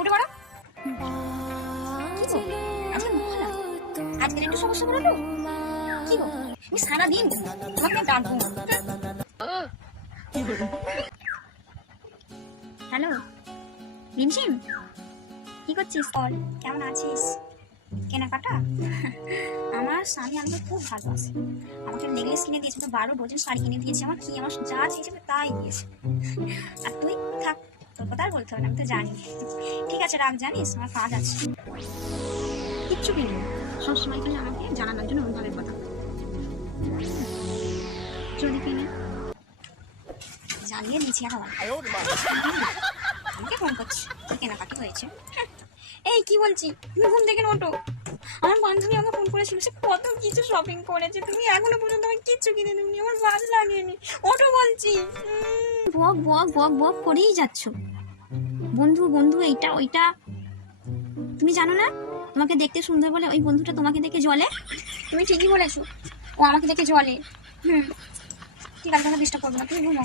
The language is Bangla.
উঠে পড়ো। আজকের একটু সমস্যা বলো। কি গো আমি সারাদিন তোমাকে ডাকবো। হ্যালো রিমঝিম, কি করছিস? বল কেমন আছিস? কেনাকাটা আমার স্বামী আমাকে খুব ভালোবাসে, আমাকে নেকলেস কিনে দিয়েছে, তো 12 ডজন শাড়ি কিনে দিয়েছে, আমার কি আমার যা চেয়েছে তাই দিয়েছে। আর তুই থাক, তোর কথা আর বলতে হবে না, আমি তো জানি। ঠিক আছে রাখ, জানিস আমার কাজ আছে। কিচ্ছু কিনি সবসময় খালি আমাকে জানানোর জন্য ভাবের কথা। যদি কিনে জানিয়ে দিয়েছি এখন আমাকে ফোন করছি কেনাকাটি হয়েছে। এই কি বলছি, তুমি ঘুম থেকে ওঠো। আমার বান্ধবী আমাকে ফোন করেছিল, সে কত কিছু শপিং করেছে, তুমি এখনো পর্যন্ত আমাকে কিচ্ছু কিনে দেবনি, আমার ভালো লাগেনি। ওঠো বলছি। বক বক বক বক করেই যাচ্ছ, বন্ধু বন্ধু এইটা ওইটা। তুমি জানো না তোমাকে দেখতে সুন্দর বলে ওই বন্ধুটা তোমাকে দেখে জ্বলে। তুমি ঠিকই বলেছো, ও আমাকে দেখে জ্বলে। ঠিক আছে, তোমাকে ডিস্টার্ব করবো না, তুমি ঘুমো।